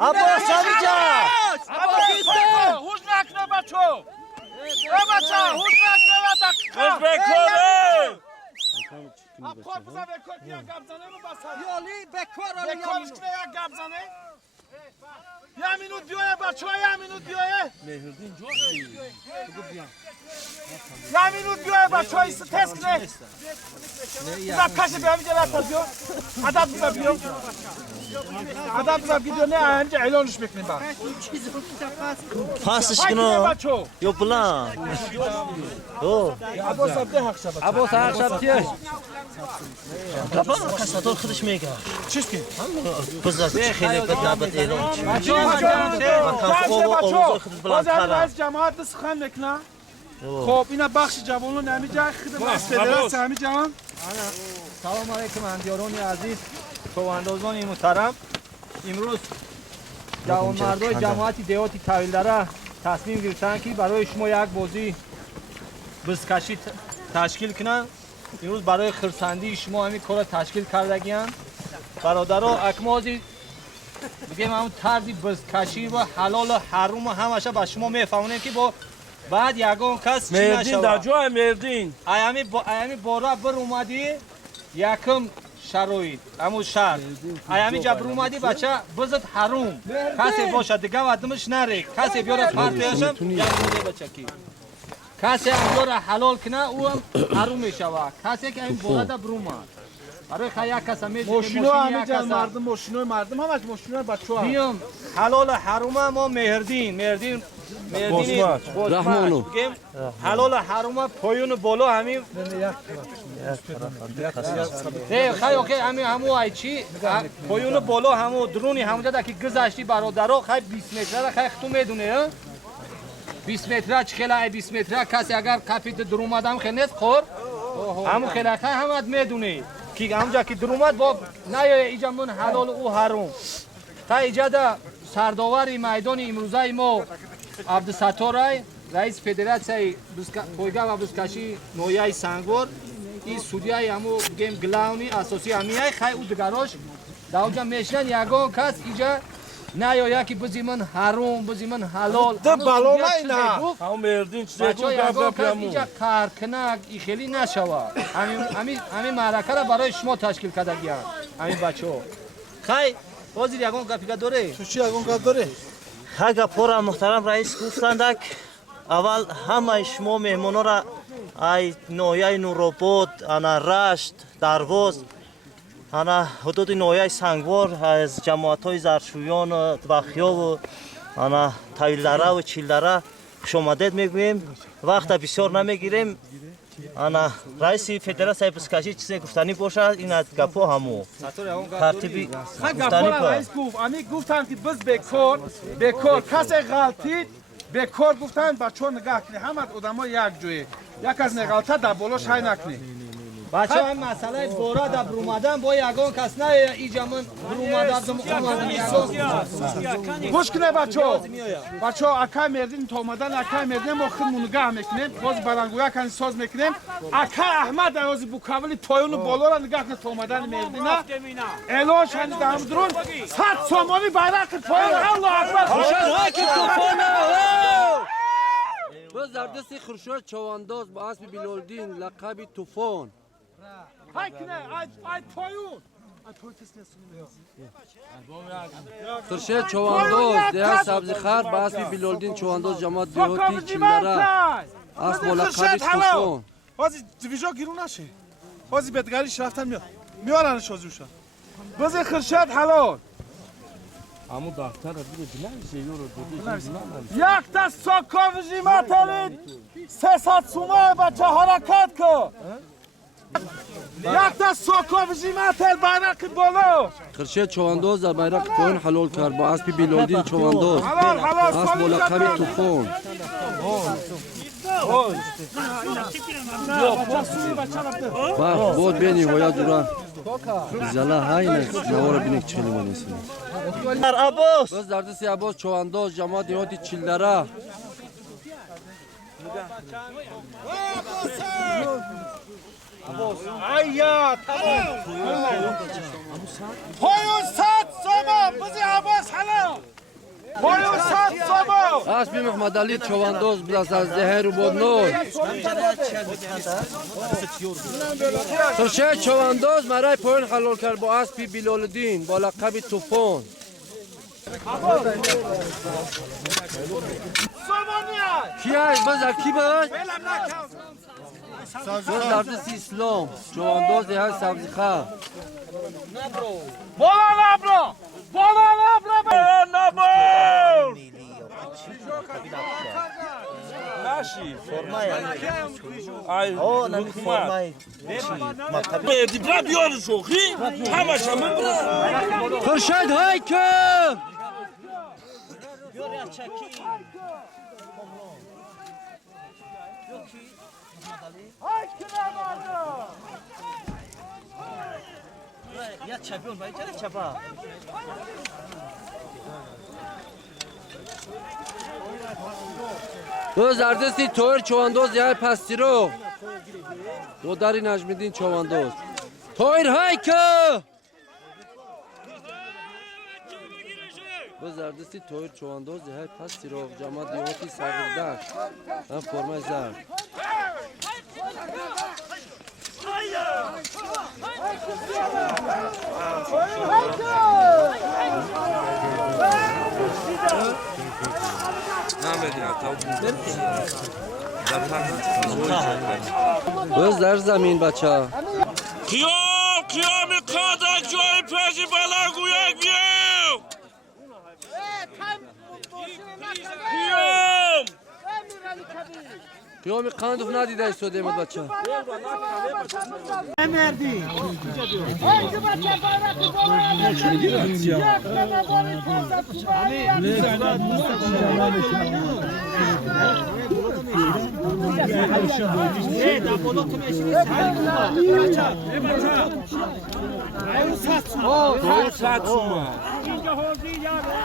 عباس همینجا هوش نکنه بچه هوش نکنه خوش بکنه خود بزن بکن که یک گب زنه رو بسن یالی بکار بکنش که یک گب زنه یه مینوت بیایه بچه ها یه مینوت بیایه یه مینوت بیایه بچه ها ایسته تست کنه بزن کسی بیایه میگه لطا بیو عدد بزن بیو عدد بزن بیو نه اینجا اعلانش بکنیم با پاسش های کنه کنو بچه ها یا بلند او عباس عبده حق شبت عباس حق شب تیش گفت کساتور خودش میگه چیش کن بزرگ خیلی بد نبود اعلان چی بچه ها از جماعت سخن میکنه خب اینا بخش جوانان همینجا خدمت فدراسیون همینجا سلام علیکم اندیاران عزیز شواندازان محترم امروز جوانمردای جماعت دیهاتی طویلدره تصمیم گرفتن که برای شما یک بازی بزکشی تشکیل کنن امروز برای خرسندی شما همین کار تشکیل کردگیان برادرها اکمازی بگیم همون طرزی بزکشی و حلال و حرام و همشه با شما میفهمونیم که با بعد یگان کس چی مردین نشود در جای مردین ایامی بارا بر اومدی یکم شرایط امو شرط ایامی جبر اومدی بچه بزد حروم کسی باشه دیگه ودمش نره کسی بیاره پرت بیاشم یک موده بچه کی کسی هم بیاره حلال کنه او هم حروم میشوه کسی که این بارده بر اومد برای خیلی یک کس میدید ماشینو همینجا مردم ماشینو مردم همش ماشینو بچه ها بیام حلال حروم ما مهردین رحمانو بگیم حلال حروم پایون بالا همین نه خیلی که همو ای چی پایون بالا همو درونی همونجا که گذشتی برادرها خیلی 20 متر خیلی تو میدونه 20 متر خیلی 20 متر کسی اگر کفیت در اومدم خیلی نیست خور همو خیلی همت میدونه که همونجا که در اومد با نه اینجا من حلال او حروم تا ایجاد سرداوری میدان امروزه ما عبدالستار رئیس فدراسیون پویگا و بزکشی نویای سنگور این سودیای همو بگیم گلاونی اساسی همیه خیلی او دگراش در اونجا میشنن یگان کس اینجا نه یا یکی بزی من حروم بزی من حلال ده بلا نه همون مردین چیزی بچه ها گفت یگان گفت کس همون اینجا کارکنک ای خیلی نشوه همین معرکه را برای شما تشکیل کرده گیان همین بچه ها خیلی بازی یگان گپیگه داره تو چی اگون گفت داره؟ خیلی پورا محترم رئیس گفتند اول همه شما مهمونا را ای نویای نوروبود انا رشت درواز انا حدود نویای سنگوار از جماعت های زرشویان و بخیا و انا طویلدره و چیلدره خوش آمدید میگوییم وقت بسیار نمیگیریم انا رئیس فدراسیون بزکشی چیزی گفتنی باشه این از گپا همو ترتیبی گفتنی گفتن رئیس گفت امی گفتن که بز بکار کسی غلطید بکار گفتن بچه ها نگاه کنی همه آدم ها یک جوی یک از نغلطه در بالاش های نکنی بچه ها این مسئله بورا در برومدن با یگان کس نه ایجا من برومدن یگان گوش کنه بچه ها اکای مردین تا اومدن اکای مردین ما خودمون نگاه میکنیم باز بلنگویا کنی ساز میکنیم اکای احمد عوضی بوکاولی پایون بالا را نگاه کنه تا اومدن مردین اعلانش هنی در هم درون 100 سامانی بیرق پایون الله اکبر باز در دست خورشید چوانداز با اسب بلالدین لقب طوفان های کنه ای پایون خورشید چوانداز ده سبزی خر با اسب بلالدین چوانداز جماعت دیهاتی چیلدره اسب با لقب طوفان بازی دیویژا گیرون نشه بازی بدگریش رفتن میارنش آزوشا بازی خورشید حلال همون دفتر رو بینه یورو یک دست ساکاویجی مطلید 300 سومه بچه حرکت کن یک دست ساکاویجی مطل بیرق بالا خورشید چوانداز در بیرق پایین حلال کرد با اسب بلالدین چوانداز حلال اسب با لقب طوفان بخ بود بینی ویا دورا زلا هاینه نوار بینک چلی منیسه در عباس باز در دست عباس چوانداز جماعت دیهاتی چیلدره ایا پایون 100 سومه بازی عباس حلال اسبی محمد علی چواندوز بلاس از زهر و بودنوز ترشه چواندوز مرای پایین حلال کرد با اسبی بلالدین با لقب توفان کی هست باز کی باز؟ باز لردس اسلام چواندوز ده سبزی خواه Bola nabro! Bola nabro! نشی فرمای ای او نمی فرمای دیپرا بیار شوخی همه شما خورشید های که Görüyor çeki. Ya çepiyon bay çare çapa. باز اردستی تویر چواندوز یه پستیرو دوداری نجمیدین چواندوز تویر های که باز اردستی تویر چواندوز یه پستیرو جماعت دیوتی سرگردش هم فرمای زرد باز در زمین بچه قیام قادک جای پشی بلا گویک بیام قیام قندوف ندیده ایستو دیمت بچه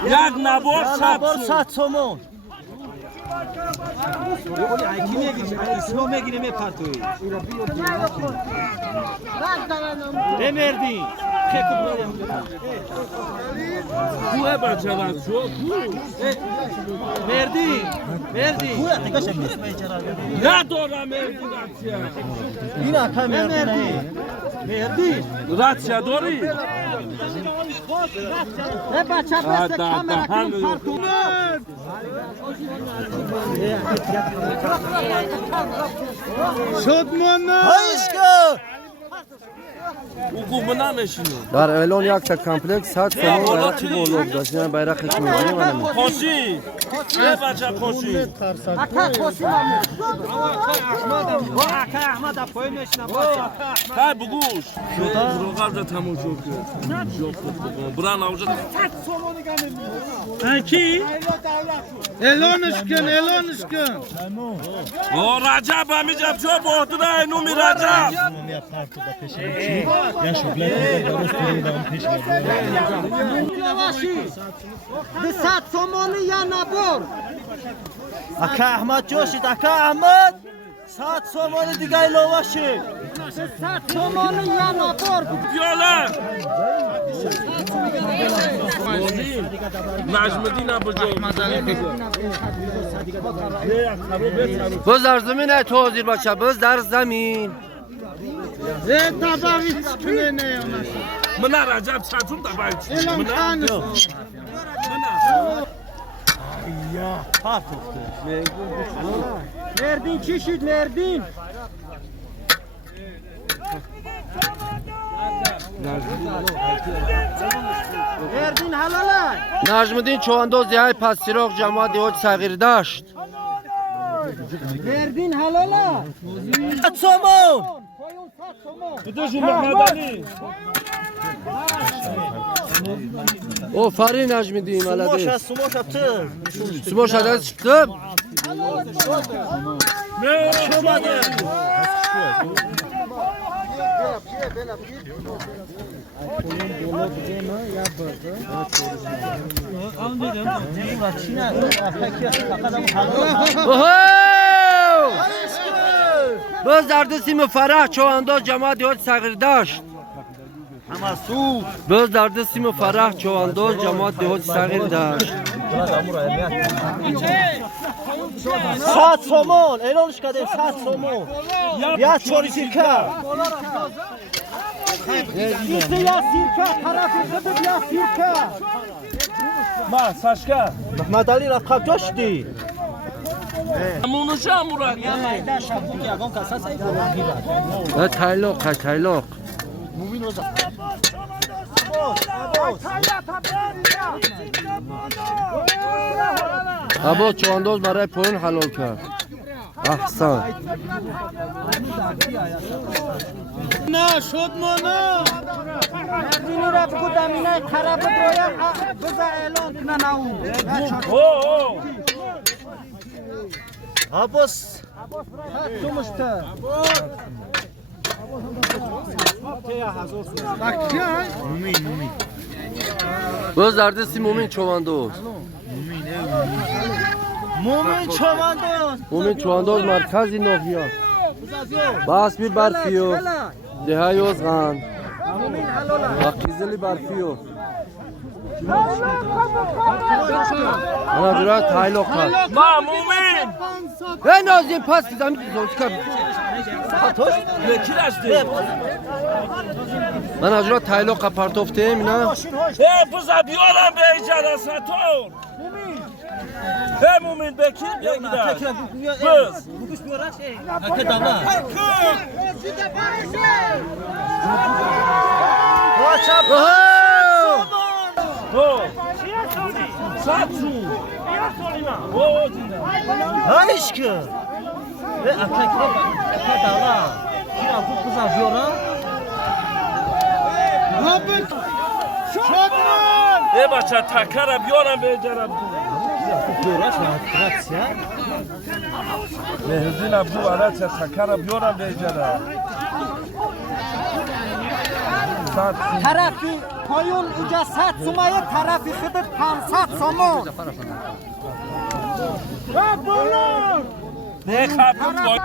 یک نبار Labor sat somon. Demerdin. کوه بچه بچه Verdin. Verdin. Bu ya tek şekil beçara. ندارم مردی راتیا Yine kamera ne? Verdin. راتیا داری؟ Ne bacha beste da, kamera da, kim parkuru. Şodmana. Hayışka. حکومه نمیشینه در اعلان یک تا کمپلکس هست فرمان باید چی بولوب داشت یعنی بیرق خیلی میدونی من نمید خوشی یه بچه خوشی Aka koşmam. O Aka Ahmet da koymuşna bacha. های بگوش روغل ده تماشا کرد بران آوجه Ki? Elonuşkun, elonuşkun. او رجب همی جب چو بودره اینو می رجب Dısat somonu yanabor. Aka Ahmet coşit Aka Ahmet. Saat somonu digay lovaşı. Dısat somonu yanabor. بیاله نجمدین ابجا باز در زمین ای توزیر بچه باز در زمین Ve tabak içkine ne yanaş. من رجب چطور دبایت Elon kanı. Partoktu. Verdin çeşit verdin. Verdin halala. نجمدین چواندوز یه پستیروک جماعت دیوت صغیر داشت Verdin halala. Saat somon. Koyun sat somon. بدوشون محمد علی او فری نجمدین Sumoşa ولده sumoşa tır. سموش هدست çıktım Şobadı. باز در دستیم فرح چواندوز جماعت دیوت صغیر داشت باز در دست مفرح چوانداز جماعت دهات صغیر داشت 100 سومون اعلانش کردیم 100 سومون یا چوری سیرکه سیرکه یا سیرکه طرفی خود یا سیرکه ما ساشکا محمد علی رقم داشتی امونوشا مراد تایلوق تایلوق ابا چوانداز برای پایین حلال کرد احسان نه شد ما نه مردینی را بگو دمینه طرف باید بزا اعلان کنن او عباس دومشته باز در دست مومن چوانداز مومن چوانداز مومن چوانداز مرکزی نوحیا باس بی برفیو دهای اوزغان و قیزلی برفیو انا جرا تایلوق کرد ما مومن ای نازیم پس زمین زوج کرد یکی داشتی من اجرا تایلوق پرتوفتیم نه ای بزا بیارم به ایجاد ساتور ای مومن بکی بگیدن بز هایش که اکا دالا کیرا بود کزا بیارا ای بچه تکر بیارم به ایجاد بیاراش گراتسیا مهدین ابو علاچه تکر بیارم به ایجاد طرفی پایون اونجا 100 سومایه طرفی خود 500 سومون نه خبر با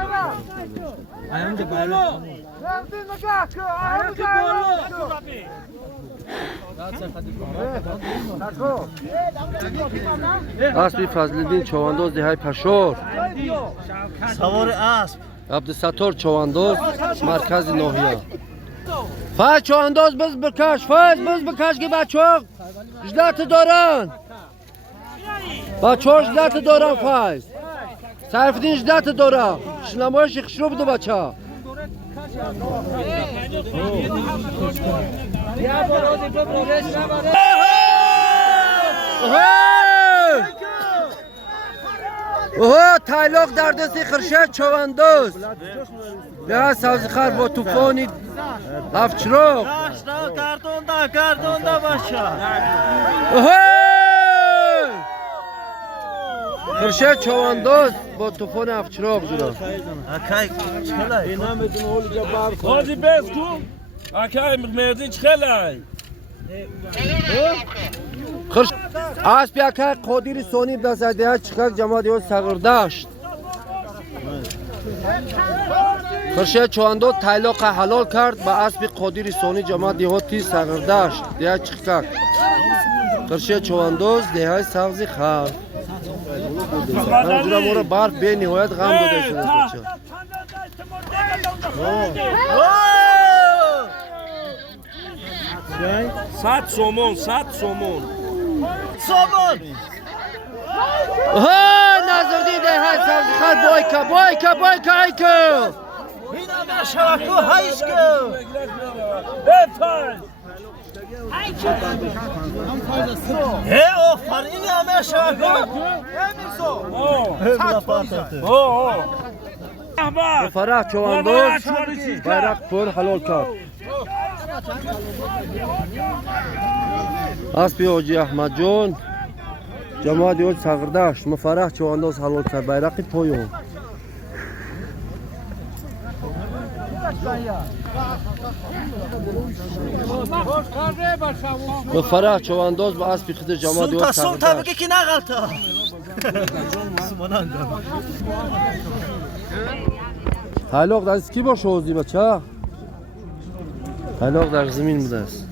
اسبی فضلالدین چوانداز دهای پشور سوار اسب عبدالستار چوانداز مرکز نوحیا فایز چوانداز بز بکش فایز بز بکش که بچه ها جدت دارن بچه ها جدت دارن فایز سیفالدین جدت دارن نمایش خشرو بده بچه ها اوه تایلوق در دست خرشد چوانداز به سازخر با توفانی افچروق گردونده باشه اوه خرشد چوانداز با توفان افچروق جرا اکای چلای خودی بز کن اکای مردین چخلای خرش اسب یکه قادری سونی بزده چخک جماعت یو سغرداشت خرشد چوانداز تایلوق حلال کرد با اسب قادری سونی جماعت دیهاتی سغرداشت ده چخک خرشد چوانداز ده سبزی خر همجورا مورا برف به نهایت غم داده شده بچه 100 سومون 100 سومون سومون ها نظردین ده های سبزی خر بایکا ایکو این همه شرکو هایش که بفرد هی آفرین همه شرکو فرح چوانداز بیرق پر حلال کرد اسبی حاجی احمد جان جماعت یاد سغرداشت مفرح چوانداز حلال کرد بیرق پایون مفرح چوانداز با اسبی خود جماعت یاد سوم تا بگه که نغلطه تعلق دست کی باشه اوزی بچه تایلاق در زمین بوده است.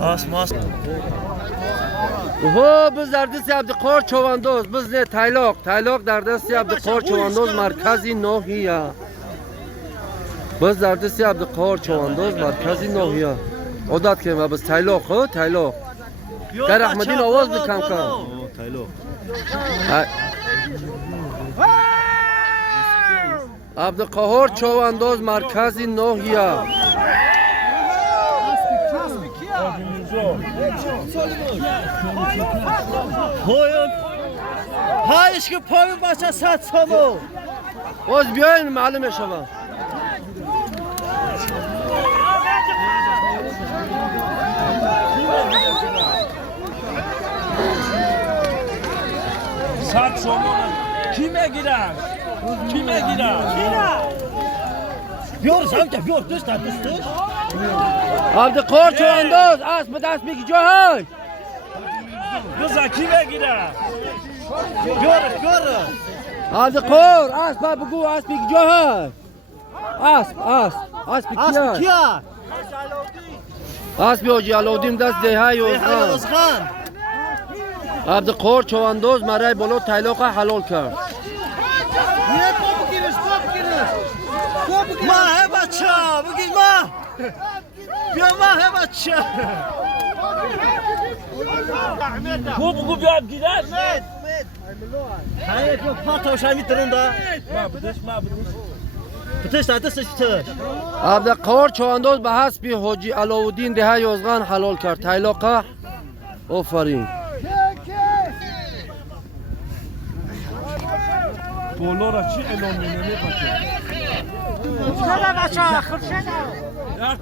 آسماس اوه بز در دست عبدالقادر چواندوز بز نه تایلاق در دست عبدالقادر چواندوز مرکزی ناحیه بز در دست عبدالقادر چواندوز مرکزی ناحیه عادت که ما بز تایلاق ها تایلاق در احمدین آواز بکن کن عبدالقادر چواندوز مرکزی ناحیه پایون هایش که پایون بچه 100 سامو باز بیاین معلومه شما صد شما کی میگیرن؟ کی میگیرن؟ بیار سمت بیار دوست دوستش عبدالقادر چواندوز اسب دست بگی جاهای بزا کی میگیرن؟ بیار عبدالقادر اسب بگو اسب بگی جاهای اسب کیا اسب حاجی علادین دست دهه یوزغان عبدالقادر چواندوز مرای بالا تایلاق حلال کرد ما he بچه بگید ما بیا ما he بچه بگو بیاد گیرد hayır yok patlamış hem bitirinde بتش دستش تش عبدالقادر چواندوز به حسب حاجی علاودین دهه یوزغان حلال کرد تایلاق آفرین بالا را چی اعلام می‌نمی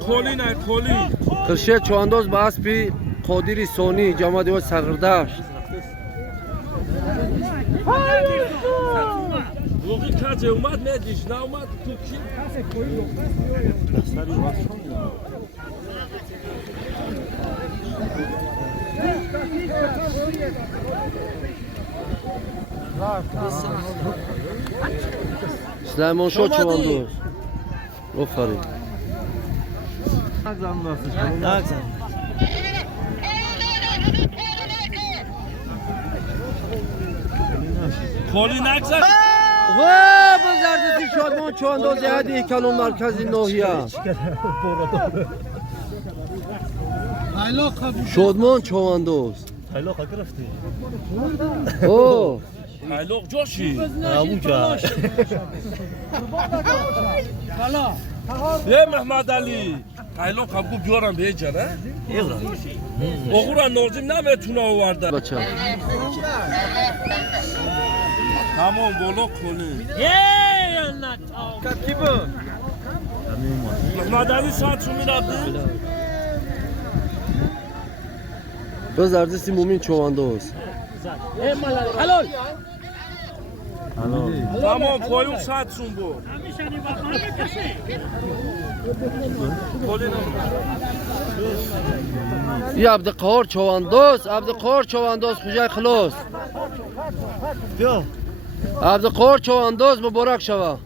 کلی نه کلی خورشید چواندوز به اسب قادری سونی جامعه دیوار سغردشت روغی کجه اومد ندیش نه اومد تو کی؟ سلیمان شاه چواندوز آفرین نگذار کلی نگذار و بزردستی شادمان چواندوز یادی کلون مرکزی ناحیه شادمان چواندوز تایلاق گرفتی اوه تایلاق جاشی ابوجا یه محمد علی تایلاق هم گفت بیارم به جا نه اغورا نازم نمیتونه آورده بچه تمام بالا کلی محمد علی ساعت شو میرفتی؟ بزردستی مومین چواندوز تمام پایون ساعت شون بود کلی یا عبدالقادر چواندوز خوشای خلاص بیا عبدالقادر چواندوز مبارک شوه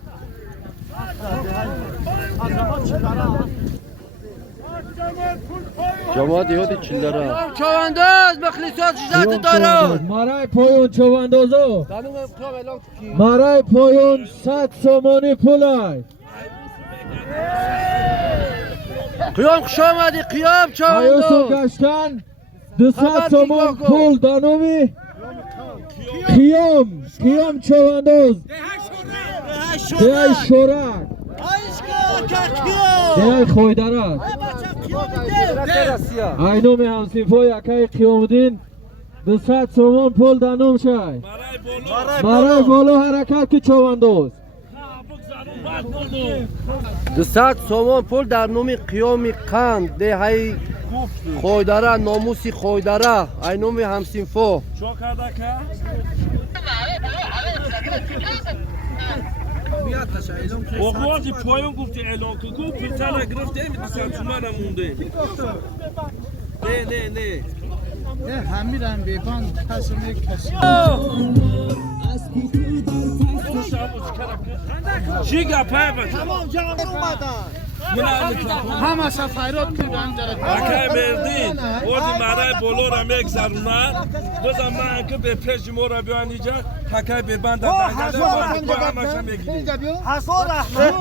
جماعت یاد چلره چواندوز مخلصات شجاعت داره مرای پایون چواندوزو مرای پایون 100 سومانی پولای قیام خوش آمدی قیام آیوسو چواندوز گشتن 200 سومان پول دانومی قیام چواندوز ده شورک ده خویدرک اینومی همسینفو یکی قیامدین 200 سومان پول دانوم شای برای بالا حرکت که چواندوز 200 سومان پول در نوم قیام قند دهی خویدره ناموسی خویدره اینومی همسینفو چو کرده که؟ آقوازی پایون گفتی اعلام که گفت پیتر گرفته امی 200 تومن هم مونده نه همیرن بیبان کسی میکسی چی گپه بچه؟ همه سفایرات کردن اکای مردین وقتی مرای بولو را میگذرونن بزن من که به پیش مورا بیان اینجا تکای به بند دنگده باید با همشا میگیریم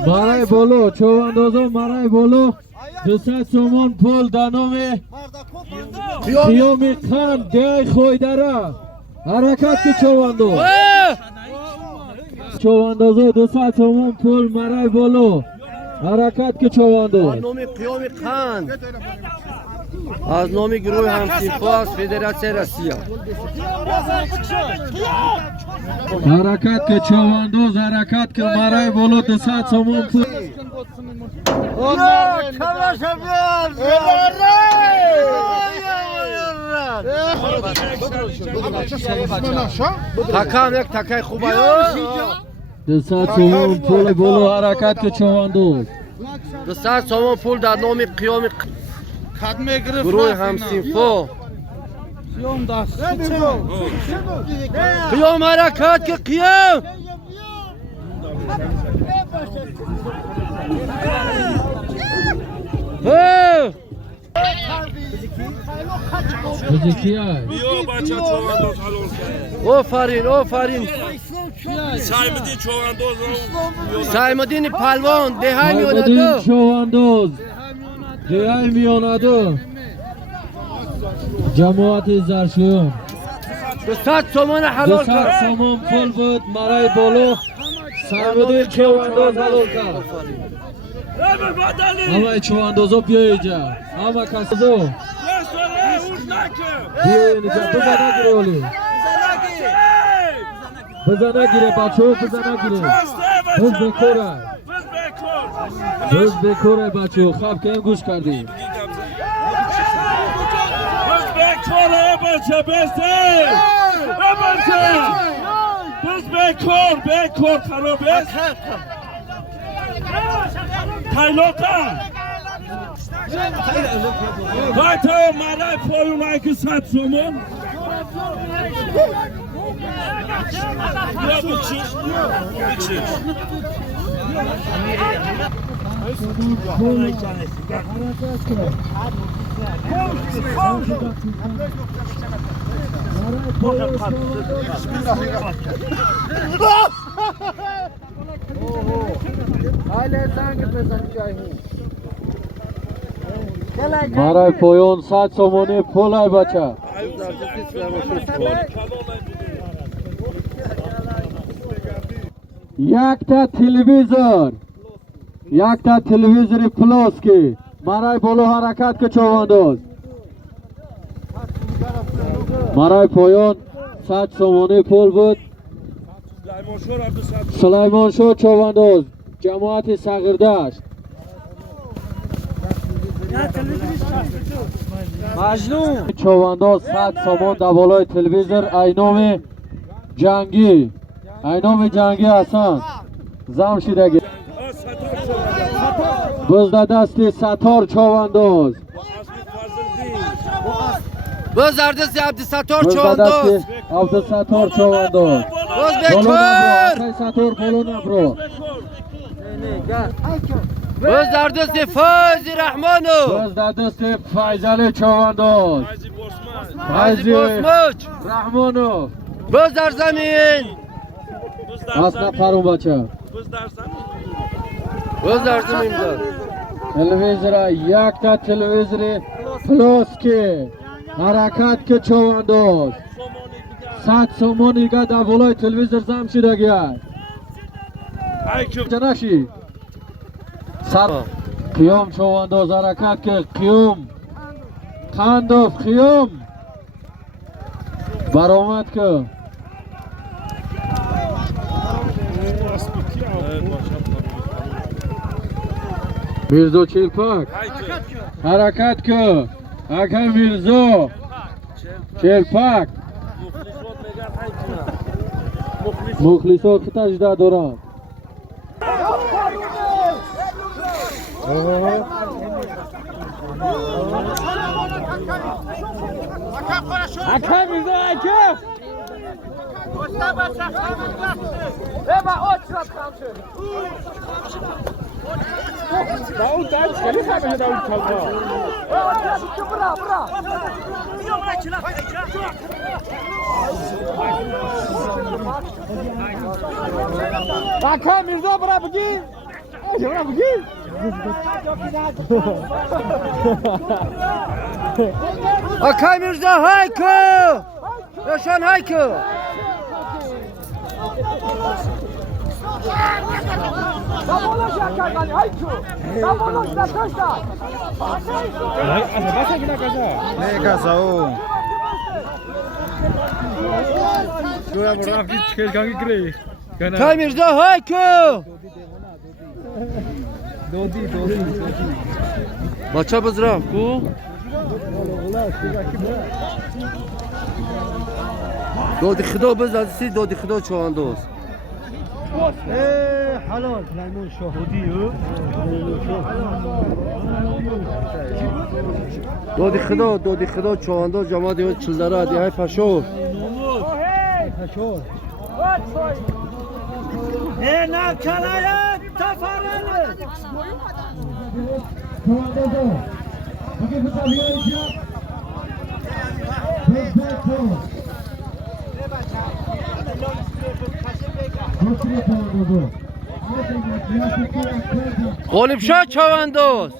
مرای بولو چواندازا مرای بولو 200 سومون پول دانوم خیام خان دیای خویدره حرکت که چوانداز چواندازا 200 سومون پول مرای بولو حرکت که چوانداز نام قیام خان از نام گروه همسیفو از فدراسیون روسیه حرکت که چوانداز حرکت که مرای بولو 200 سومون پول تکام یک تکای خوبه 200 سومون پول بولو حرکت که چوانداز 200 سومون پول در نام قیام گروه همسیفو قیام حرکت که قیام فیزیکی های بیا بچه چوانداز حلال کنه آفرین آفرین سایمدین چوانداز رو سایمدین پلوان دهای محمدین میوندو چوانداز دیای میاندو جماعت زرشیون 200 سومون حلال 200 کرد سومون پول بود مرای بولو محمدین چوانداز حلال کرد همه چواندازا بیا اینجا همه کسازا بیا اینجا بزن نگیره ولی بزن نگیره بچه ها بزن نگیره بز بکوره بز بکوره بچه ها خواب که گوش کردی بس بکار بچه بسته بچه بس بکار خراب است تایلوتا وای تو مرای پایونایی که 100 سومون یا بکشش مرای پایون 100 سومونی پول های بچه یک تا تلویزور پلاس کی مرای بولو حرکت که چوانداز مرای پایون 100 سومونی پول بود سلیمان شو چوانداز جماعت صغیردشت مجنون چوانداز 100 سومون در بالای تلویزور اینام جنگی هستند زم شدگی بزد دستی ستار چوانداز باز دردست عبدالستار بزد چوانداز دستی عبدالستار چوانداز باز بولو بکر نبرو ستار بولو نبرو باز دردست فایزی رحمانو بزد دستی فیضل چوانداز فایزی باسموچ رحمانو باز در زمین از نفرون بچه باز در زمین دار تلویزور یک تا تلویزور پلاس که حرکت که چوانداز 100 سومون دیگه در بالای تلویزور زم شدگی هست جنشی سر قیام چوانداز حرکت که قیام خندوف قیام برآمد که میرزا چلپک حرکت که اکه میرزا چلپک مخلصات که تجده دارم اکه میرزا اکه Aka Mirza bura bugün. Bura bugün. Akay Mirza Haykı! Yaşan Haykı! Akay Mirza Haykı! Maça bızra ku. Dodi khido biz azisi dodi khido çoğandoz. حلال میمون شهودی Dodi khido çoğandoz cama diyor çıllara hadi hay paşor. نه کنایه تفرنه Golipşah çoğandoz.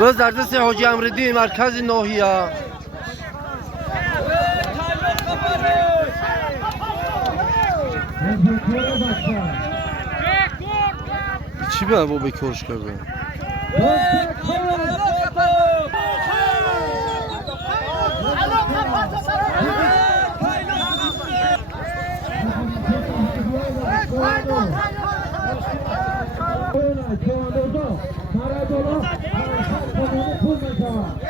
Biz derdisi Hoca Emreddin Merkezi Nohiya. چی به ابو بکرش کرده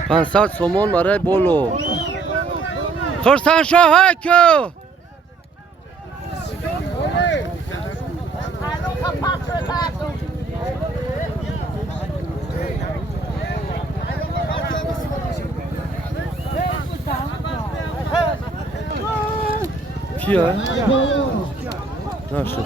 پانصد سومون برای بولو خرسانشاه هکو Kia? Nasıl?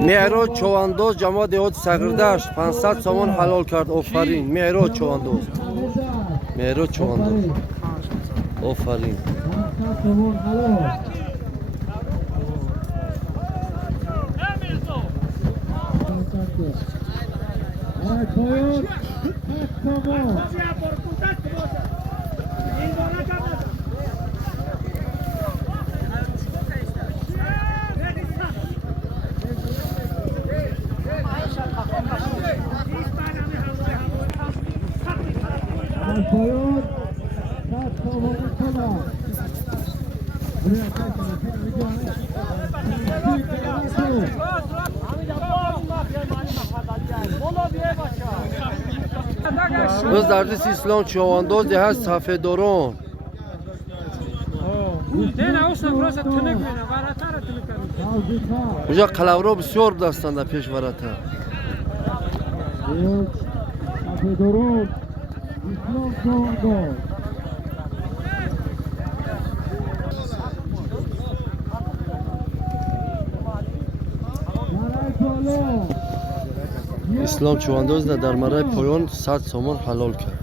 مهرو چواندوز جماعت دیوت سگردشت 500 سومن حلال کرد آفرین مهرو چواندوز مهرو چواندوز آفرین Biz derdis İslam çovandoz de hest safedorun. Uca kalavro bisiyor dastanda peş varata. سفیدرون اسلام چواندوز İslam çuvandoz da در مرای پایان 100 سومن حلال کرد.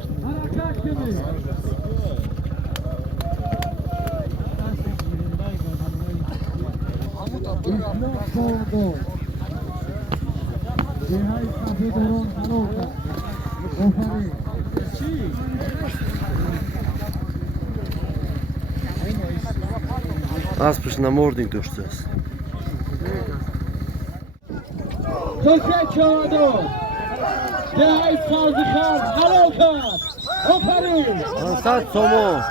اسبش نمردین دوستاز. خورشید چواندوز دهی سازخان حلال کرد. آفرین 500 سومون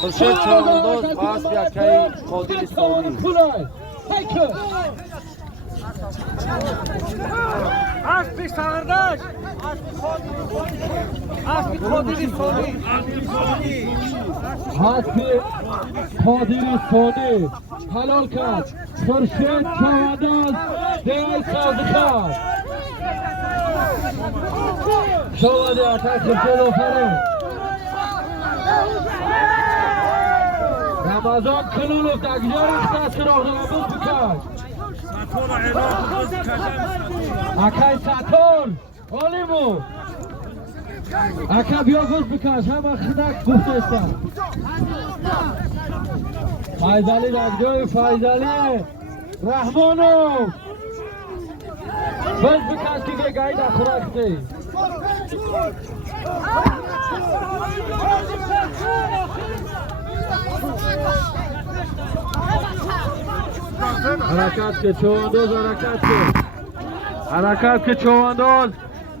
خورشید چواندوز و اسب یکی قادر ثانی. پولای هیکل اسبی سرداش اسبی قادری ثانی حسب قادری ثانی حلال کرد. خورشید چواندوز دهی سازخان شواده آتش خورشید آفرین. رمضان کلولوف دگجار اختص سراغ نبود بکش. سطور اعلام بز کشم. اکای سطور آلیمو اکا بیا گوز بکش همه خدک گفته استن. فایزالی دگجار فایزالی رحمانو بز بکش که گایی در خوراکتی. حرکت که چواندوز حرکت که چواندوز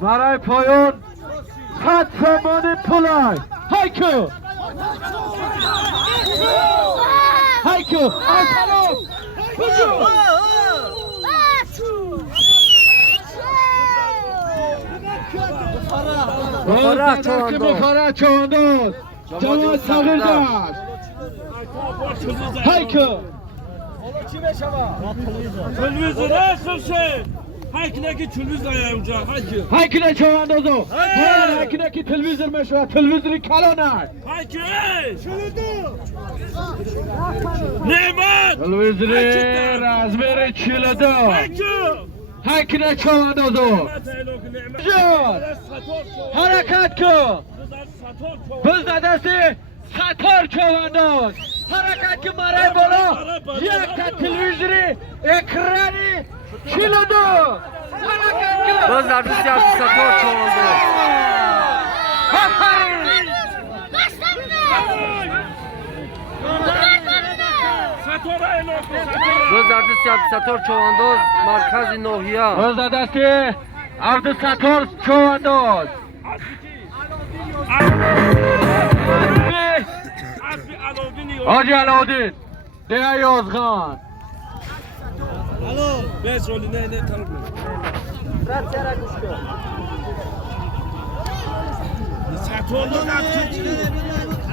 برای پایان خط سامان پولای هایکو آسانو بخارا چواندوز جوان صغیر داشت هایکو تلویزیون خورشید هایکنه که تلویزیون اونجا هایکنه چواندوزو هایکنه که تلویزیون میشه تلویزیون کلانه هایکنه نعمت تلویزیون رازمیر 42 هایکنه چواندوزو حرکت کن بزن دستی سطور چواندوز حرکت که مرای بالا یک تا تلویزیونی اکرانی 42 حرکت که باز در دستی از سطور چواندوز آفرین باز در دستی از سطور چواندوز مرکز نوحیه. باز در دستی عبد سطور چواندوز حاجی علاودین ده یازغان بس ولی نه طرف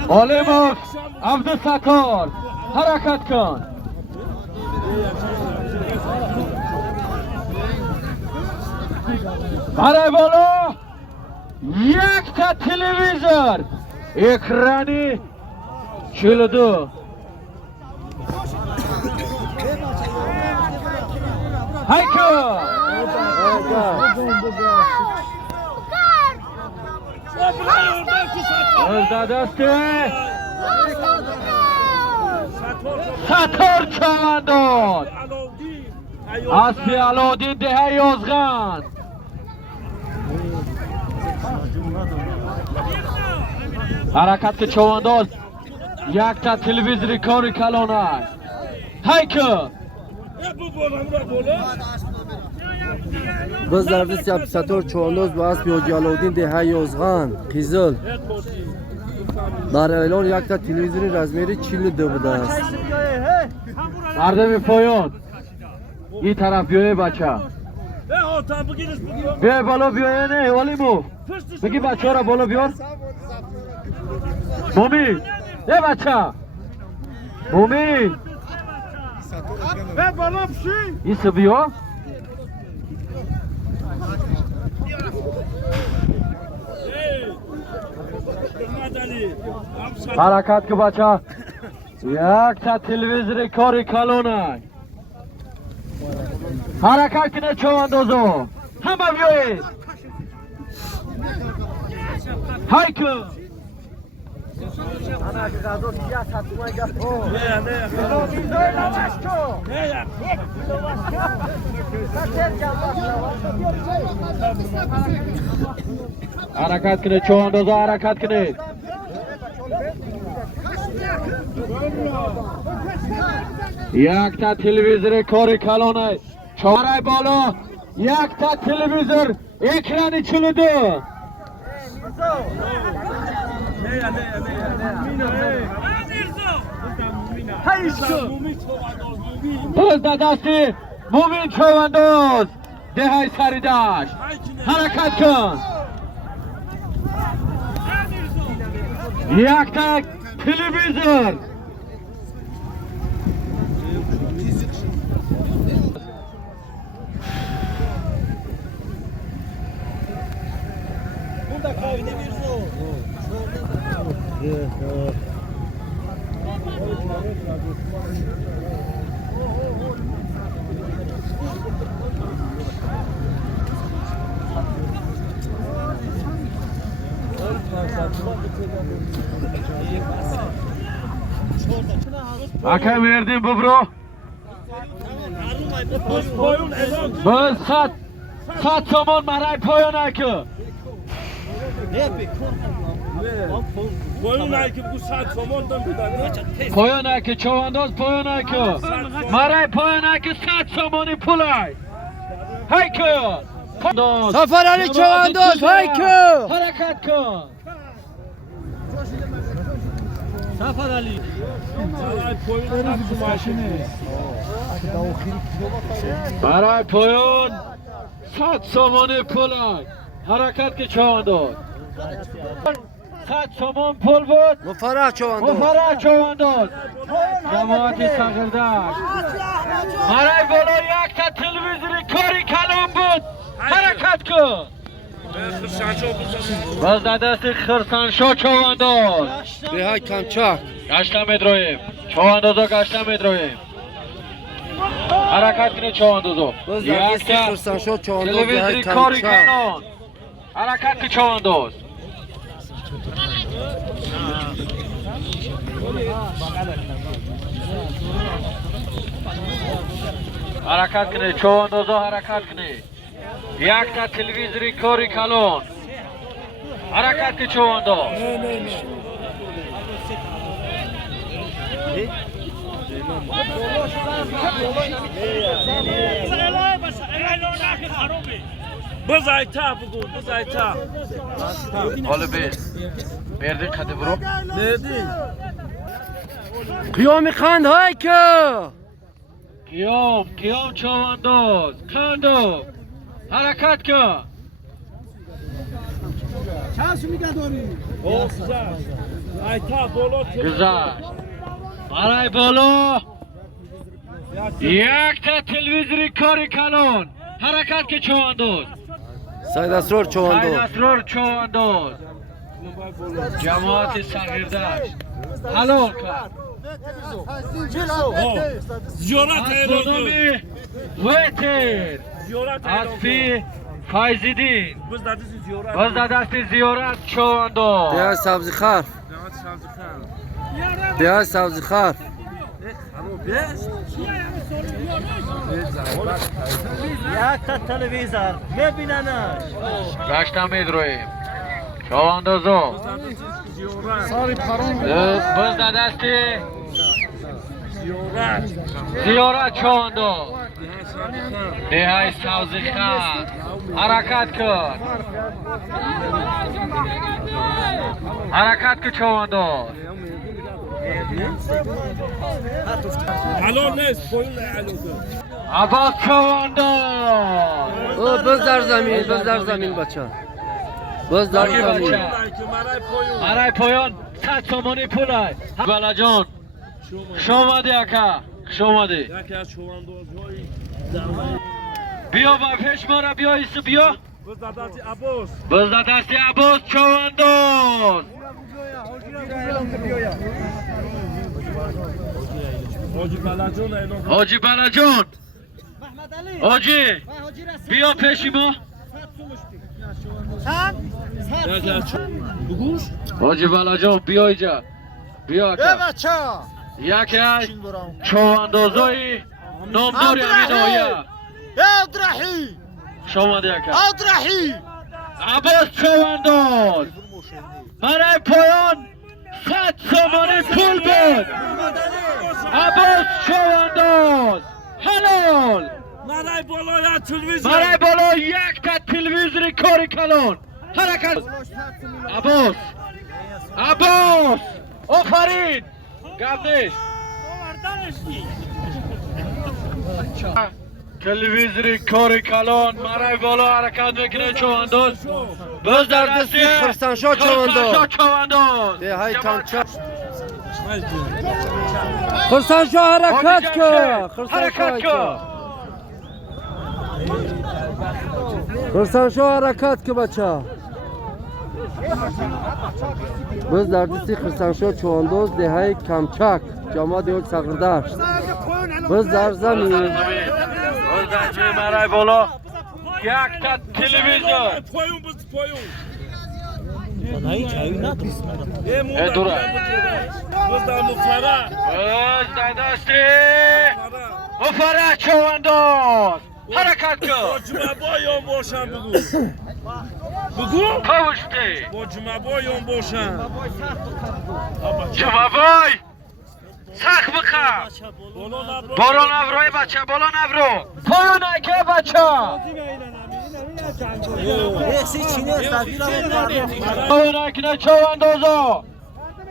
عالم عبد ستار حرکت کن. برای بالا یک تا تلویزور اکرانی 42 هایکو از دسته سطور چواندوز اسب علاودین ده یازغان حرکت که چواندوز یک تا تلویزیون کاری کلانه هایکو باز در دستی از سطور چواندوز و اسب حاجی علاودین ده یازغان قیزل در اعلان یک تا تلویزیون رزمیری 42 بوده است. مردم پایان این طرف بیایه بچه بیای بالا بیایه نه والیمو بگی بچه ها را بالا بیار مومی یه بچه مومی بالا بشی این سبیا حرکت که بچه یک تا تلویزیون کاری کلونه حرکت کنه چواندوزو همه بیایید هایکو حرکت کنه چواندوزو حرکت کنه یک تا تلویزیون کاری کلانه چهارای بالا یک تا تلویزیون اکرانی چلودو باز در دستی مومین چوانداز دهای سریداش حرکت کن یک تا تلویزیون Akam verdim bu bro. Biz sat somon maray poyon akı. Boyun ayki bu saat somondan bir tane. Poyon akı çovandoz poyon akı. Maray poyon akı sat somoni pulay. Haykı. Zafer Ali Çavandoz haykı. Hareket kın. Saray boyun ayki maşini. Maray poyon sat somoni pulay. Hareket ki çovandoz. Sat somon pul بود. Mufarah Çavandoz. مفرح چوانداز جماعت ساغرداش برای بالا یک تا تلویزیونی کاری کلام بود حرکت کن باز در دست خرسانشو چوانداز Behay Kamçak. گشتم ادرویم چواندازو گشتم ادرویم حرکت کنه چواندازو Biz der یک desti تا Kırsanşo Çavandoz Behay تلویزیونی کاری Kamçak. کنان حرکت که چوانداز حرکت کنه چواندازا حرکت کنه یک تا تلویزیونی کاری کلان حرکت که چوانداز Bızayta bugün bızayta. حالا به مردین قد برو Nerede? Kıyami Kand haykı. قیام چوانداز کندو حرکت کن O güzel. Ayta dolu. گذشت برای بالا یک تا تلویزیونی کاری کلان حرکت که چوانداز Said Asror ساید Çavandoz. اسرار چوانداز جماعت ساغرداش حلال کن Ziyaret eyledi. اسلونومی ویتر Ziyaret عطفی فایزیدین Biz de siz ziyaret. باز در دست زیارت چوانداز Behay Savzıxar. Behay Savzıxar. یک تا تلویزیون میبیننش گشتم ادرویم چواندازو باز در دست زیارت چوانداز دهای سوزی خان حرکت کن حرکت کن چوانداز Halal نیست boyun eyledi. عباس چوانداز O biz در زمین بچه. Biz در Bagi زمین. بچه برای پایان 100 تومانی پولای بلا جان شومدی اکا شومدی Yaki az çovandozhoyi. بیا با پیش ما را بیا ایسو بیا Biz dadati Abbas. باز در دست عباس چوانداز Hoca Balacan eyledi. حاجی بلا جان حاجی بیا پیش ما Yaki az Buguş. حاجی بلا جان بیا اینجا بیا اکا یکی از چواندازای نامداری همین آیه شومدی اکا عباس چوانداز برای پایان 100 سومانی پول بود. عباس چوانداز حلال. مرای بالای تلویزیون. برای بالا یک تا تلویزیون کاری کلان حرکت. عباس آفرین گردش تلویزیون کاری کلان برای بالا حرکت میکنه چوانداز. باز در دستی خرسانشاه چوانداز. ده های کمچک خرسانشاه حرکت که خرسانشاه حرکت که بچه باز در دستی خرسانشاه چوانداز دهه کمچک جماعت یک سقردشت باز در زمین باز در جای برای بالا یک تا تلویزیون پایون بود پایون. دوره باز در مفره. باز در دستی مفره چوانداز حرکت که با جمعبایان باشن بگو پوشتی با جمعبایان باشن. جوابای سخ بخم بالا نورای بچه بالا نورو پایونه که بچه پایونه کنه چواندازا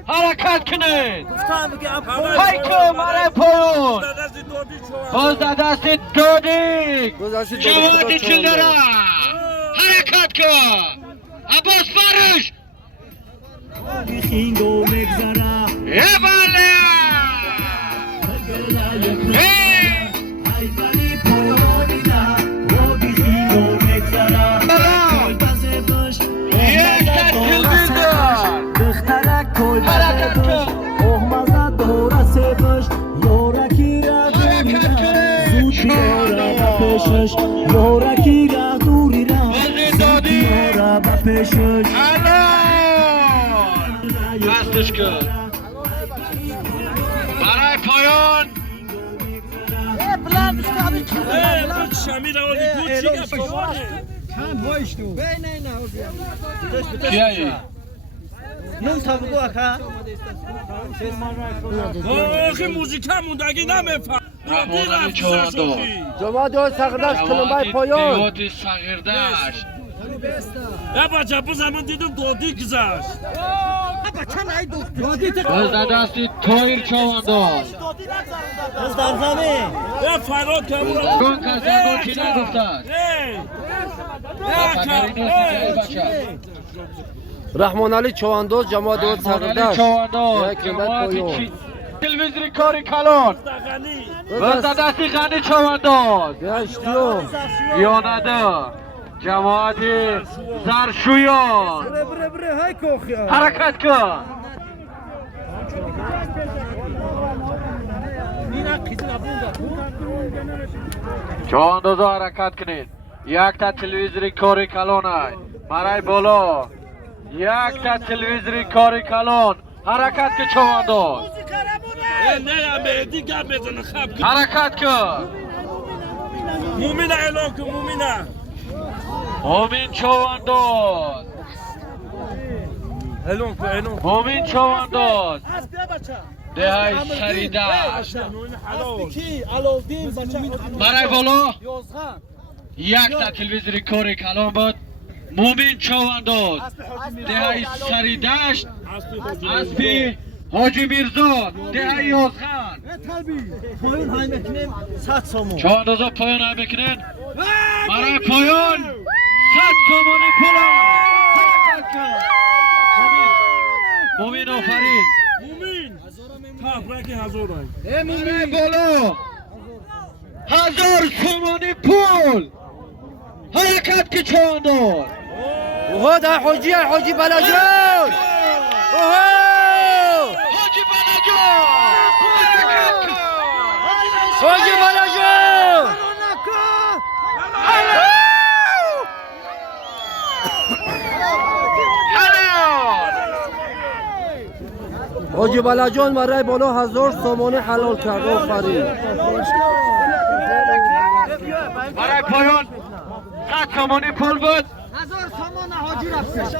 حرکت کنید های که مره پایون باز در دست دودیک جواد چلدره حرکت که عباس فرش بله بستش کن برای پایان شمیر آلی بود کیایی؟ نون تا بگو اکا آخی موزیک همون دگی نمیفهم. رحمانانی چوانداز جماعت یک سقردشت کلمبای پایان دیواتی سقردشت یا بچه بزمون دیدم دودی گذشت. باز در دستی تایر چوانداز باز در زمین یا فراد که اون گون کسی گون چی نگفتن رحمان علی چوانداز جماعت یک رحمانانی سقردشت چوانداز یک کلمبای پایان تلویزیون کاری کلان باز در دستی غنی چوانداز گشتیوم یانده جماعت زرشویان حرکت کن چواندازا حرکت کنید یک تا تلویزیون کاری کلان های برای بالا یک تا تلویزیون کاری کلان حرکت که چوانداز نه مهدی گم بزنه خب حرکت کن مومینه اعلان کن مومینه مومین چوانداز اعلان کن اعلان کن مومین چوانداز دهی سریدشت برای بالا یک تا تلویزیون کاری کلان بود مومین چوانداز دهی سریدشت اسبی حاجی میرزا دهی یازخان پایون های میکنیم 100 سومون چواندازا پایان های میکنین برای پایان 100 سومانی پولان مومین آفرین مومین تفرکی هزارای برای بالا 1000 سومانی پول حرکت که چوانداز اوه در حاجی بلاجان اوه حاجی بلاجان حرکت کن حاجی بلاجان حاجی بلاجان برای بالا 1000 سومانی حلال کرد آفرین برای پایان 100 سومانی پول بود 2000 soman hacı rafsa.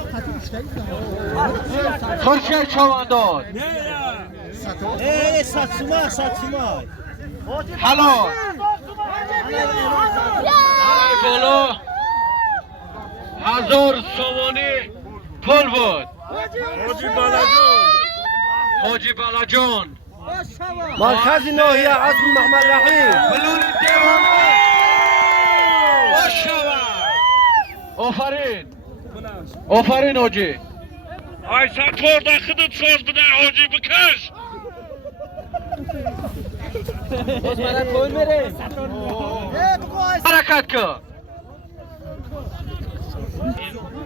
Xurshid Chavandoz. Satsuma. Halol. Maray bolo 1000 somoni pul بود. حاجی بلاجان مرکز ناحیه عزم محمد رحیم بلور دیوانه باشوا آفرین حاجی Aysan torda xıdıt söz bir de hoca bıkış. حرکت کن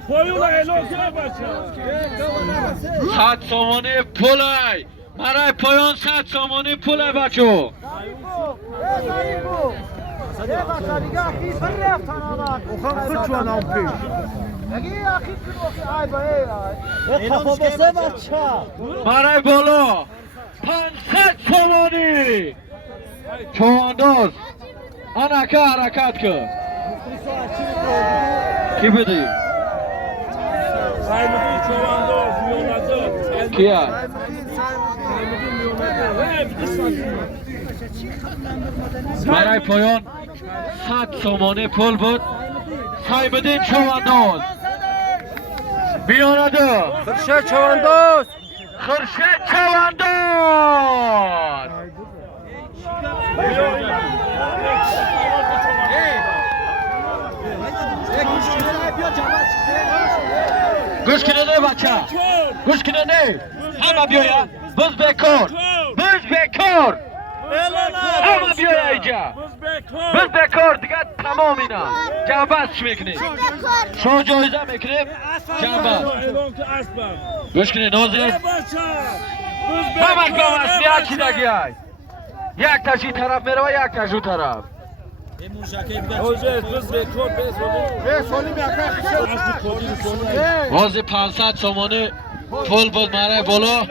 Koyun elokuna başa. 100 somoni پولای برای پایان 100 somoni پولای بچو برای بالا 500 somoni چوانداز آنکه حرکت کن کی بدهی؟ Saymıdın çoğandoz yolladı. کیا؟ برای پایان 100 somoni پول بود سایبدین چوانداز بیانده خورشید چوانداز خورشید چوانداز گوش کنه نه بچه گوش کنه نه همه بیایا بز بکار همه بیایا اینجا بز بکار دیگه تمام اینا جنبست میکنیم شما جایزه میکنیم جنبست گوش کنه نازی همه کام است یکی دگی های یک تاش این طرف میره و یک تاش اون طرف وازی 500 somoni پول بود مرای بالا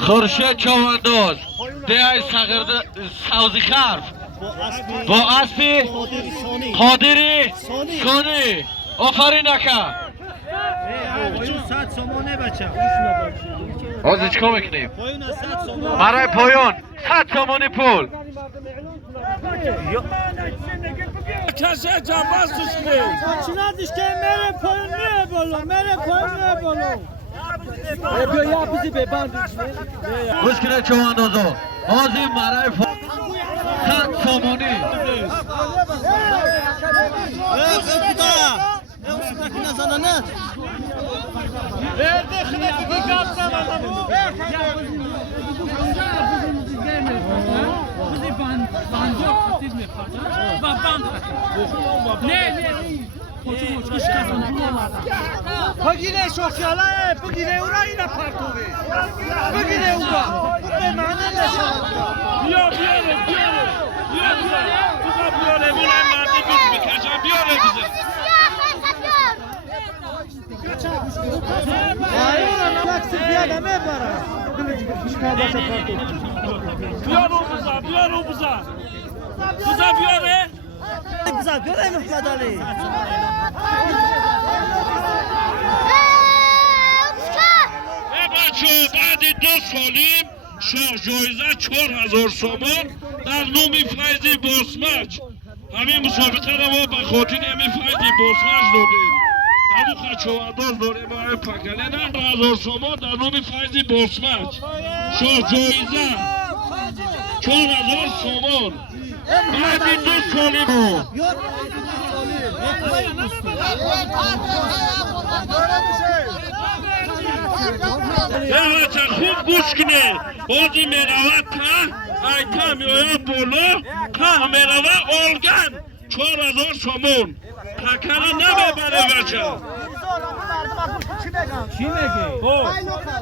خورشید چوانداز دیای سوزی خرف با اسبی قادری سونی آفرین نکن وازی چکا میکنیم مرای پایان 100 somoni پول Kase cambaz düştü. Saçına düşken mere payın niye bolo? Mere payın niye bolo? Yapıyor ya bizi beban düşme. گوش کنه چواندازا وازی مرای 100 somoni بگیره شوخیالا بگیره اورا اینا پرتوه بگیره اورا به معنی نشان Biyo biyo. Kıza biyo ulan nerede biz bıkacağım biyo bize. Hayır ana baksın bir adam hep var ha. Biyo buza. Kıza biyo ne? Güzel göreyim Mehmet Ali. بچه بعد 2 سالیم شاه جایزه 4000 سومان در نام فیض باسمج همین مسابقه را ما به خاطر همین فیض باسمج دادیم همون خچوانداز داریم با همین پکله نه 1000 سومان در نام فیض باسمج شاه جایزه 4000 سومان بعد 2 سالیم بچه خوب گوش کنه بازی میروه تا ایتا میوه بولو تا میروه آلگن 4000 سومون پکره نمیبره بچه چی میگه؟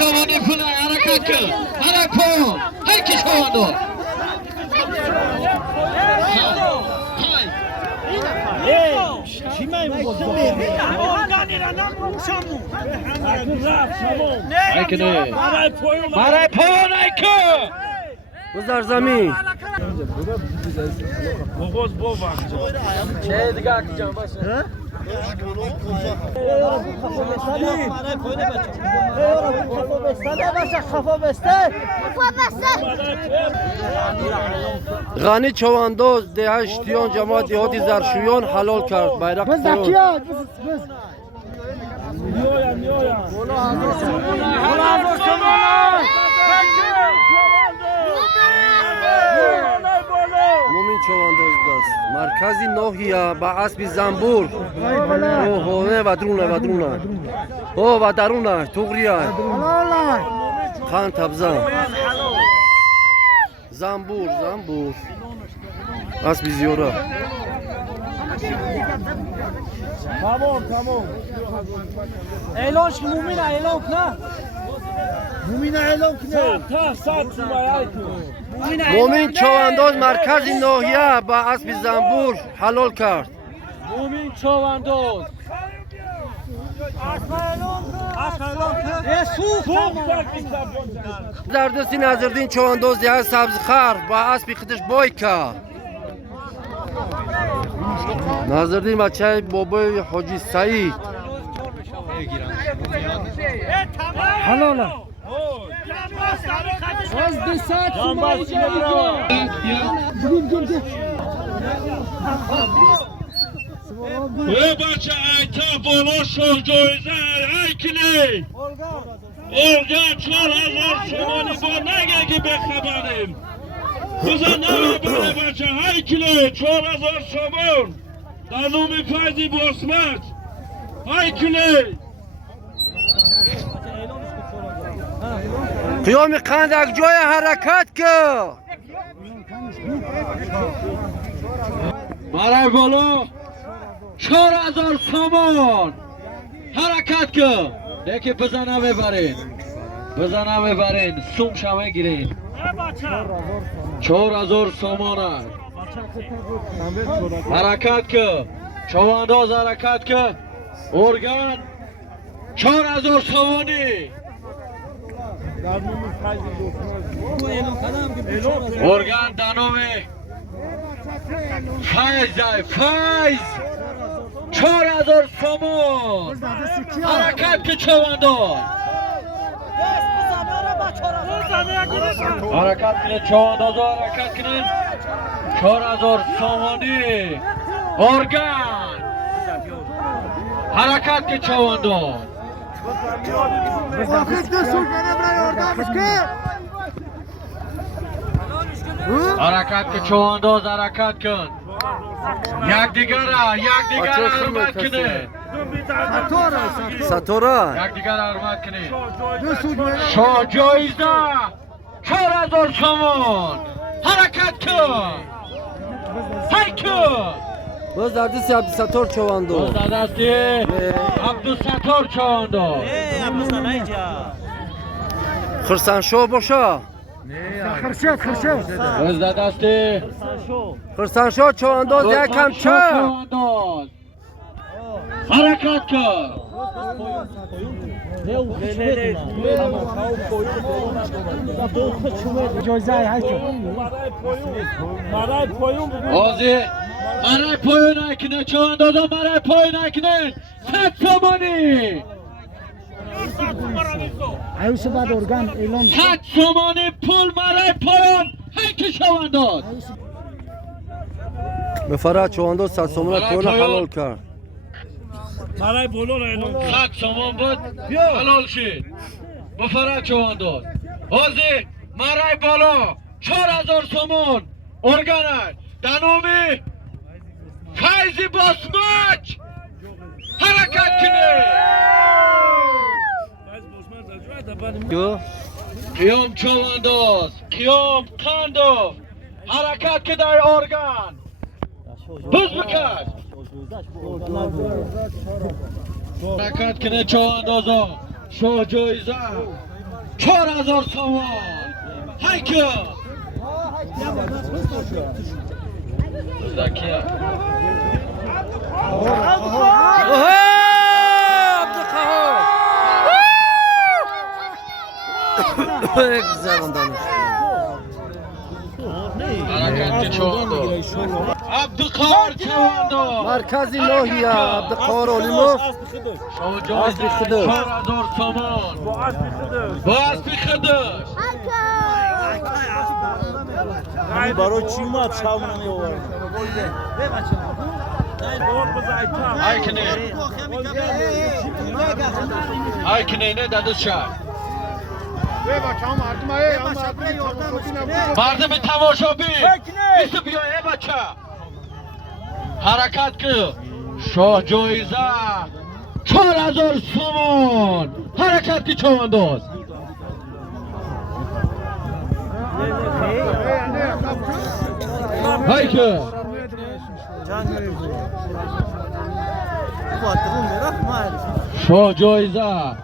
somoni پول حرکت کن هر کی چوانداز Haykine. Maray poyon haykı. بذار زمین غنی چواندوز دهشتیان جماعت دیهاتی زرشویان حلال کرد بیرق پایان مومین چواندوز دست مرکزی ناحیه با اسب زنبور اوه و درونه اوه و درونه توغریه خان تبزان زنبور اسب زیوره تمام اعلانش که مومینه اعلان کنه مومین چواندوز مرکزی ناحیه با اسب زنبور حلال کرد مومین چواندوز زردستی نظردین چواندوز دیگه سبزخر با اسب خودش بای کرد نظردین بچه بابای حاجی سعید حلاله از دسات سمایی بچه ایتا بالا شاه جایزه هیکلی اولگا 4000 تومانی با نگه که بخبریم بزن نمه بره بچه هیکلی 4000 تومان در نوم فیضی باسمت هیکلی قیام قندک جای حرکت که برای بالا 4000 سامان حرکت که یکی بزنه ببرین سوم شمه گیرین 4000 سامان حرکت که چوانداز حرکت که ارگان 4000 سامانی ارگان دانومه فیض 4000 سامان حرکت که چوانداز حرکت کنه چوانداز حرکت کنه 4000 سامانی ارگان حرکت که چوانداز حرکت که چوانداز حرکت کن یک دیگر حرمت کنه ساتورا یک دیگر حرمت کنه شاه جایزه 4000 سامان حرکت کن هیکل باز در دستی عبدالستار چواندوز باز در دستی عبدالستار چواندوز خرسنشو باشه باز در دستی خرسنشو چواندوز یکم چه چواندوز حرکت کن آزی مرای پایون اکنه چواندازا مرای پایون اکنه 100 سامانی 100 سامانی پول مرای پایون هیچ چوانداز بفرد چواندوز 100 سامون پول حلال کرد مرای بالا را اعلام 100 سامان بود حلال شد بفرد چوانداز آزی مرای بالا 4000 سامان ارگانه دنومی فیضی باسمچ حرکت کنه قیام چوانداز قیام قندو حرکت که در ارگان بز بکش حرکت کنه چواندازا شاه جایزه 4000 سامان هیکل زکیه Oho! Abdülkahar! Güzel ondan. Harekatli Çoğandoz. Abdülkahar Çoğandoz. Markazi Nohiya Abdülkahar Olimov. Aspi Xıdır. Çorazor Somon. Bu Aspi Xıdır. برای چی اومد شب نمی‌آورد Aykine ne dadı şah. Mardimi tamaşabi. İsi biyo ey bacha. Harakat kı. Şah joiza. 4000 somon. Harakat ki Çoğandoz. Hayki. Şah joiza.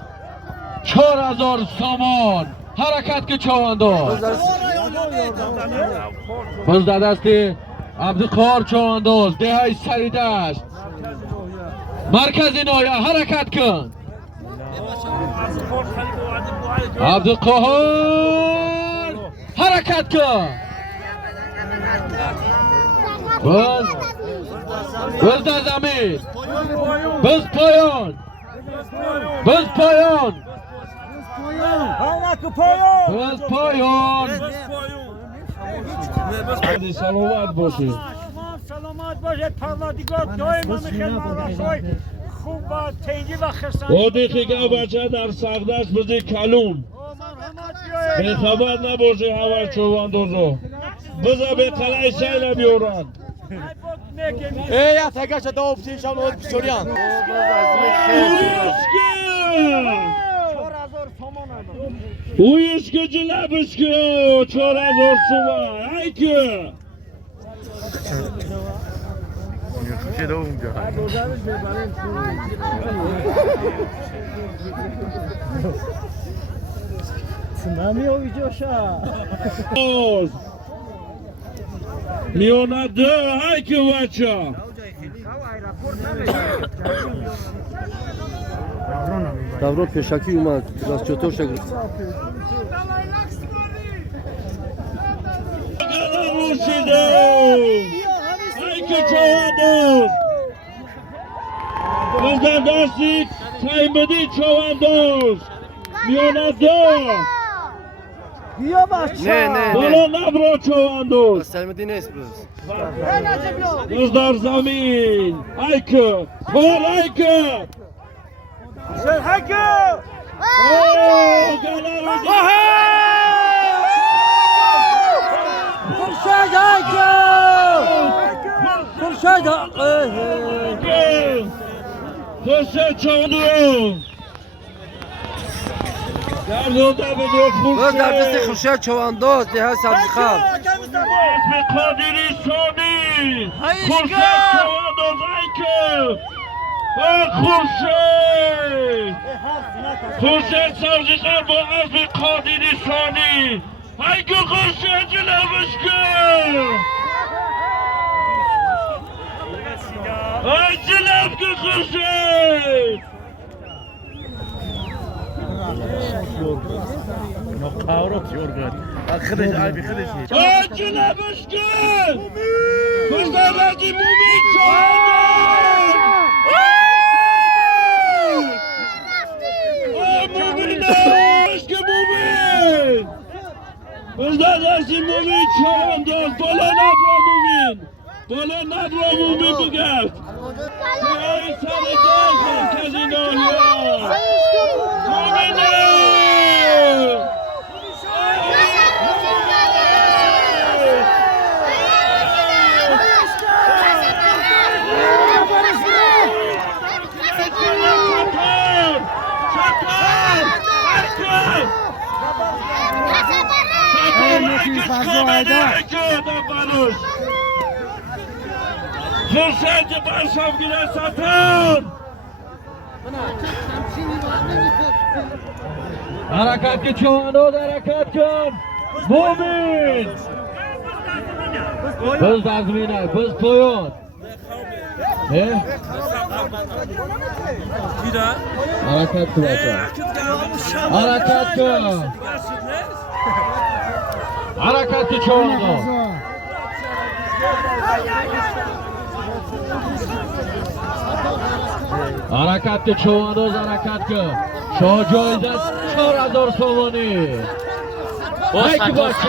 4000 somon. Harakat ki Çoğandoz. Biz dadasti Abdülkahar Çoğandoz. Dehay Saridast. Markazi Noya harakat kın. Abdülkahar harakat kın. Biz da zamin. Biz poyon. Biz poyon. Biz poyon. Hadi selamat başı. سلامت باشه پروردگار دائم همه خدمت‌های خوب و تیجی و خرسانی O dakika bacha dar sagdash bizi kalun. Be khabar naboshi hava Cho'vandozo. Biza be qalay saylab yoran. ای اتگاش داوب تیشان اول بسوریان Uyushki jilabishki 4000 so'm. Ayki. میومده های که بچه Davron peşaki umad. Biraz çötör şekil. های که Çoğandoz bizden dersik Saymedi Çoğandoz میومده Ne. بالا نبرو Çoğandoz Selmedi ne istiyoruz? Kızlar zamin Aykı Kol Aykı Kurşay Haykı! Kurşay da... Kurşay Çoğandoz Gardonda bir Öz derdisi Kurşay Çoğandoz. Deha Sabzıkal. Asmi Kadiri Soni Kurşay Çoğandoz Aykı Kurşay Kurşay Savcıkal bu Asmi Kadiri Soni Aykı Kurşay Cilamışkı Ay Cilamışkı Kurşay Acına başkan! Kızlarcı Mumin Çoğandoz! Mumin başkan Mumin! Kızlarcı Mumin Çoğandoz! Bala nadra Mumin! Bala nadra Mumin bu gel! Ay sarı gel kazino ya! Mumin'e! Fırsatçı başavgine satın! Harakat ki Çoğandoz harakat kın! Mumin! Biz dazmine, biz toyun! Ne? Harakat kılacak. Harakat kıl. Harakat kıl çoğundu. Harakat kıl çoğundu. Harakat kıl. Çoğuyda çor azor somoni. Hayki başa.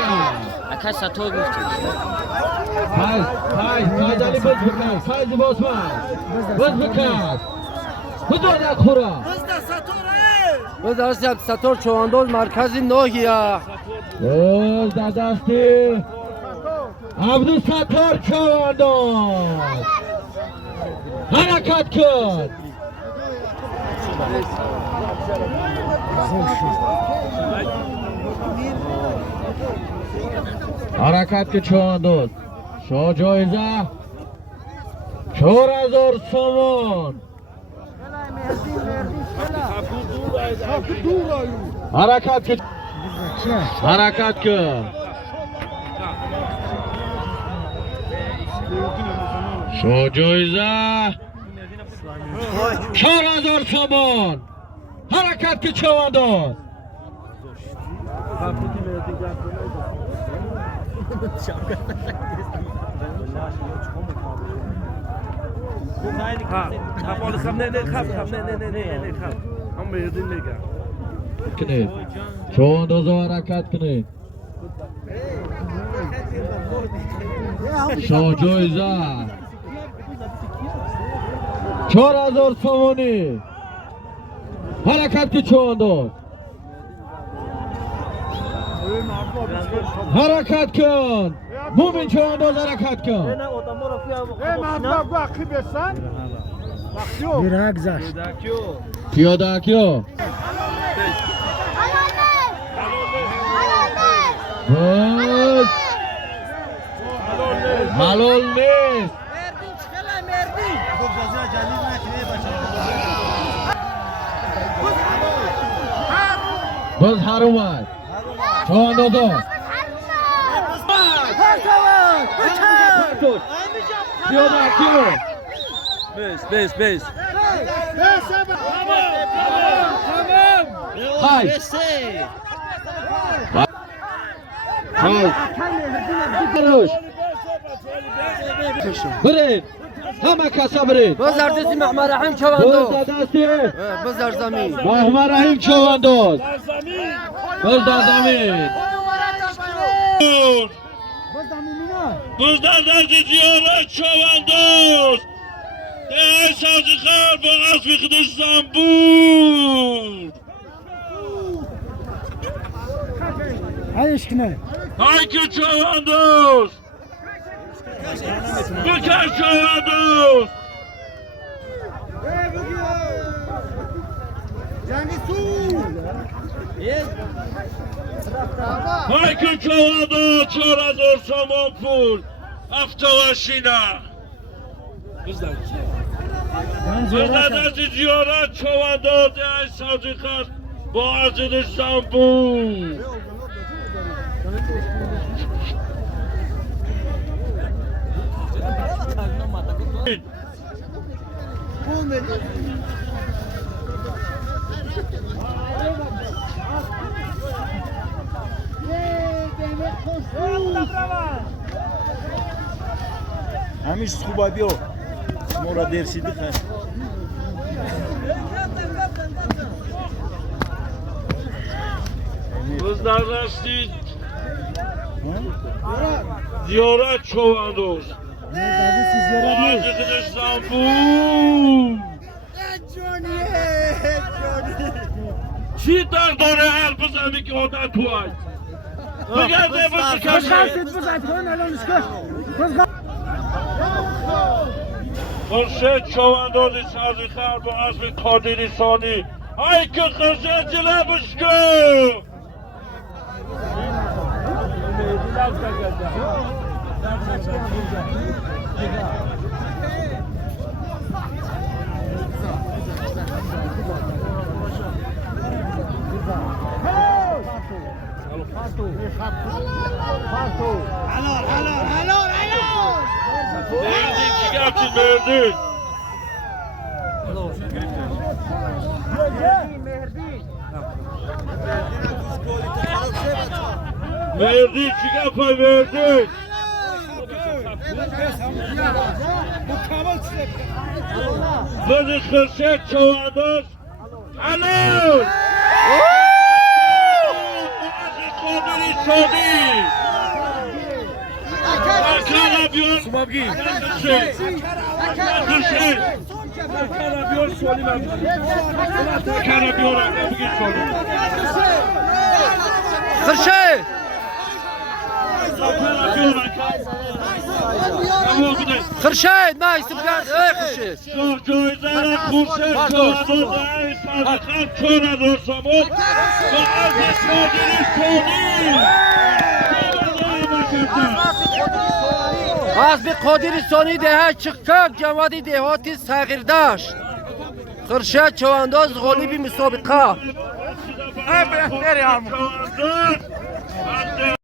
Akaç satıyor gittik. Faydali bız bıkar. Fayzi bozmaz. Bız bıkar. Bu da kura. Biz هستیم ستار چوانداز مرکز ناهیا Öz dadasti. Abdüsattar Çavandaz. Harakat kıl. Harakat kıl Çavandaz. Şo joyza. Çor azor somon. Harakat kıl. Harakat kıl. Şo joyza. Çor azor somon. Harakat kıl Çavandaz. Kine. Çavandaz'a harakat kine. Şo joyza. Çor azor somoni. Harakat kıl Çavandaz. Harakat kıl. Mumin Çavandaz harakat kıl. Piyada kyo. Buz. Halol nes. Buz harumay. Çavandaz'a. Piyada kyo. Bez. Hay. Hay. Barış. Birin. Hama kasa birin. biz اردسی محمد رحیم Buz چوانداز dadasti. biz در زمین Mahmar Rahim Çavandaz. Buz dazamin. Buzdardazı ziyaret Çavandaz. Değer sazıklar Boğaz Fıkıd İstanbul. Haykı Çavandaz. Bıkar Çavandaz. Haykı Çavandaz. Çorazor Samanpur. Aftavaşina. Buzdardazı ziyaret Çavandaz. Değer sazıklar Boğaz İstanbul. همیش خوبه بیا ما را درسیدی خیلی Buzdardazı ziyaret Çavandaz. Boğaz Fıkıd İstanbul. چی در داره حرف بزنی که عادت تو هست بگرده خورشید چوانداز سازی خر با اسم قادری ثانی ای که خورشید جلو بشکو Merdin ki gerçi merdin. Verdi, çıkan pay verdi. Kızı Kırşet Çovandoz. Alo! Kodiri Sodi. Akara biyor. Subabgi. Kırşet. Akara biyor Solimem. Akara biyor. Bugün Solim. Kırşehir. Akara biyor. Tamam bir de. Kırşehir. Ne isim geldi? Kırşehir. Çok joyzara Kırşet Çovandoz. Ay sadıkan Çovandoz Samut. Ve Aziz Kodiri Sodi. از به قادری سانی ده چکک جمادی دهاتی صغیرداش خرشد چوانداز غالیبی مسابقه Çovandoz.